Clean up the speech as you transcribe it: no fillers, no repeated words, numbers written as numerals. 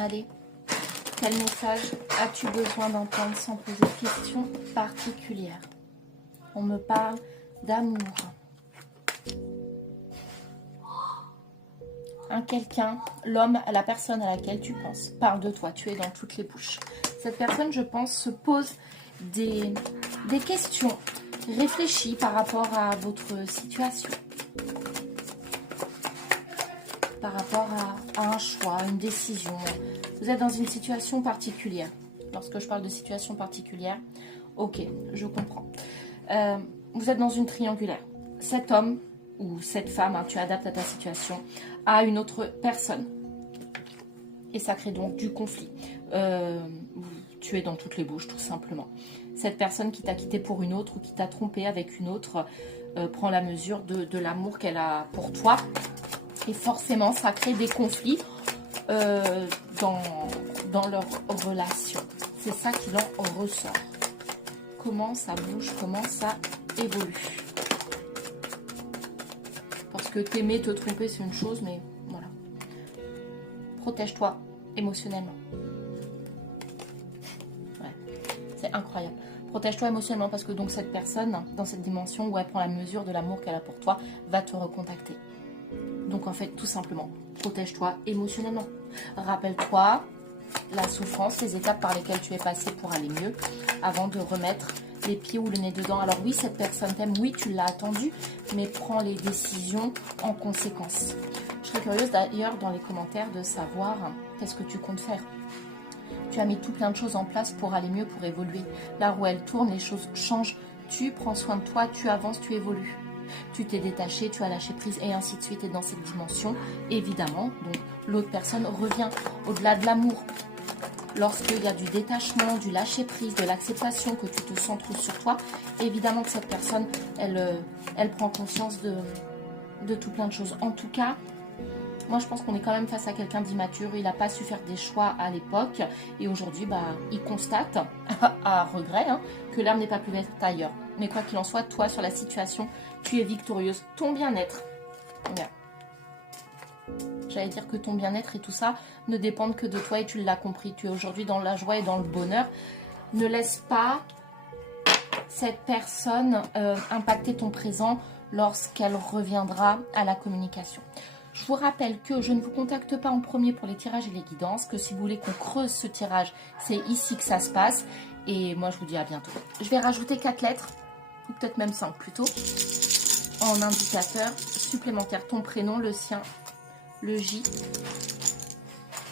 Allez, quel message as-tu besoin d'entendre sans poser de questions particulières? On me parle d'amour. Un quelqu'un, l'homme, la personne à laquelle tu penses, parle de toi, tu es dans toutes les bouches. Cette personne, je pense, se pose des questions réfléchies par rapport à votre situation. Par rapport à un choix, une décision. Vous êtes dans une situation particulière. Lorsque je parle de situation particulière, ok, je comprends. Vous êtes dans une triangulaire. Cet homme ou cette femme, hein, tu adaptes à ta situation, à une autre personne. Et ça crée donc du conflit. Tu es dans toutes les bouches, tout simplement. Cette personne qui t'a quitté pour une autre ou qui t'a trompé avec une autre prend la mesure de l'amour qu'elle a pour toi. Et forcément, ça crée des conflits dans leur relation. C'est ça qui en ressort. Comment ça bouge, comment ça évolue. Parce que t'aimer, te tromper, c'est une chose, mais voilà. Protège-toi émotionnellement. Ouais, c'est incroyable. Protège-toi émotionnellement parce que donc cette personne, dans cette dimension où elle prend la mesure de l'amour qu'elle a pour toi, va te recontacter. Donc en fait, tout simplement, protège-toi émotionnellement. Rappelle-toi la souffrance, les étapes par lesquelles tu es passé pour aller mieux avant de remettre les pieds ou le nez dedans. Alors oui, cette personne t'aime, oui, tu l'as attendu, mais prends les décisions en conséquence. Je serais curieuse d'ailleurs dans les commentaires de savoir qu'est-ce que tu comptes faire. Tu as mis tout plein de choses en place pour aller mieux, pour évoluer. Là où elle tourne, les choses changent. Tu prends soin de toi, tu avances, tu évolues. Tu t'es détaché, tu as lâché prise et ainsi de suite. Et dans cette dimension, évidemment, donc l'autre personne revient au-delà de l'amour. Lorsqu'il y a du détachement, du lâcher prise, de l'acceptation, que tu te centres sur toi, évidemment que cette personne, elle prend conscience de tout plein de choses. En tout cas, moi je pense qu'on est quand même face à quelqu'un d'immature. Il n'a pas su faire des choix à l'époque et aujourd'hui, il constate, à regret, hein, que l'herbe n'est pas plus verte ailleurs. Mais quoi qu'il en soit, toi, sur la situation, tu es victorieuse. Ton bien-être, regarde. J'allais dire que ton bien-être et tout ça ne dépendent que de toi et tu l'as compris. Tu es aujourd'hui dans la joie et dans le bonheur. Ne laisse pas cette personne impacter ton présent lorsqu'elle reviendra à la communication. Je vous rappelle que je ne vous contacte pas en premier pour les tirages et les guidances, que si vous voulez qu'on creuse ce tirage, c'est ici que ça se passe. Et moi, je vous dis à bientôt. Je vais rajouter 4 lettres, ou peut-être même 5 plutôt, en indicateur supplémentaire. Ton prénom, le sien, le J,